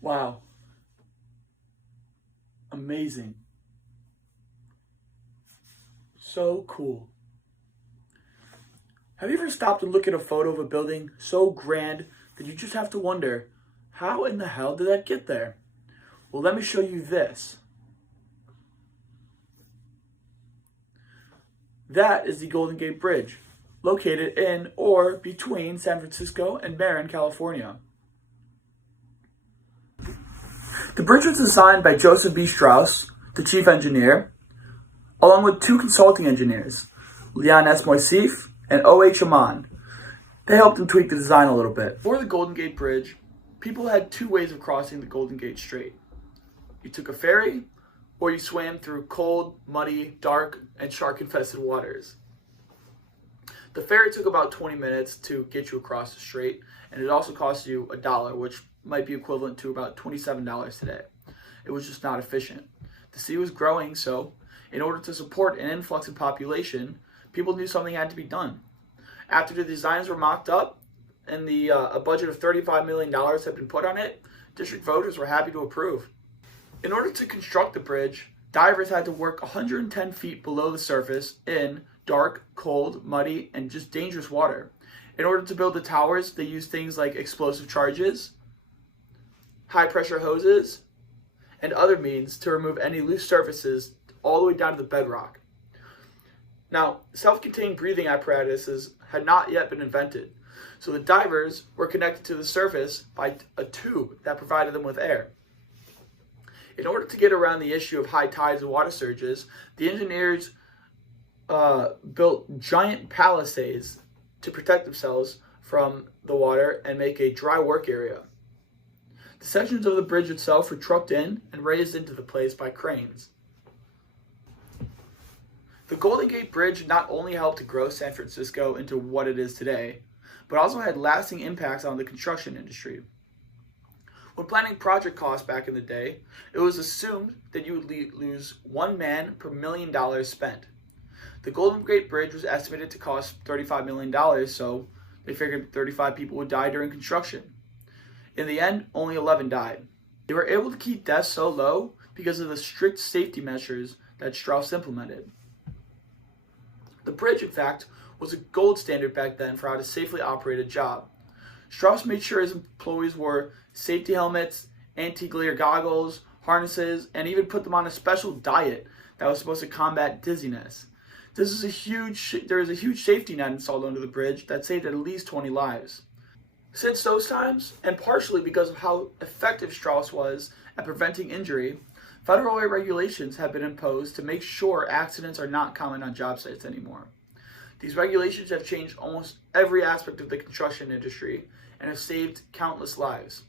Wow, amazing. So cool. Have you ever stopped and looked at a photo of a building so grand that you just have to wonder, how in the hell did that get there? Well, let me show you this. That is the Golden Gate Bridge, located in or between San Francisco and Marin, California. The bridge was designed by Joseph B. Strauss, the chief engineer, along with two consulting engineers, Leon S. Moisif and O.H. Aman. They helped him tweak the design a little bit. For the Golden Gate Bridge, people had two ways of crossing the Golden Gate Strait. You took a ferry, or you swam through cold, muddy, dark, and shark-infested waters. The ferry took about 20 minutes to get you across the strait, and it also cost you $1, which might be equivalent to about $27 today. It was just not efficient. The sea was growing, so in order to support an influx of population, people knew something had to be done. After the designs were mocked up and a budget of $35 million had been put on it, district voters were happy to approve. In order to construct the bridge, divers had to work 110 feet below the surface in dark, cold, muddy, and just dangerous water. In order to build the towers, they used things like explosive charges, high-pressure hoses, and other means to remove any loose surfaces all the way down to the bedrock. Now, self-contained breathing apparatuses had not yet been invented, so the divers were connected to the surface by a tube that provided them with air. In order to get around the issue of high tides and water surges, the engineers built giant palisades to protect themselves from the water and make a dry work area. The sections of the bridge itself were trucked in and raised into the place by cranes. The Golden Gate Bridge not only helped to grow San Francisco into what it is today, but also had lasting impacts on the construction industry. When planning project costs back in the day, it was assumed that you would lose one man per $1 million spent. The Golden Gate Bridge was estimated to cost $35 million, so they figured 35 people would die during construction. In the end, only 11 died. They were able to keep deaths so low because of the strict safety measures that Strauss implemented. The bridge, in fact, was a gold standard back then for how to safely operate a job. Strauss made sure his employees wore safety helmets, anti-glare goggles, harnesses, and even put them on a special diet that was supposed to combat dizziness. There is a huge safety net installed under the bridge that saved at least 20 lives. Since those times, and partially because of how effective Strauss was at preventing injury, federal regulations have been imposed to make sure accidents are not common on job sites anymore. These regulations have changed almost every aspect of the construction industry and have saved countless lives.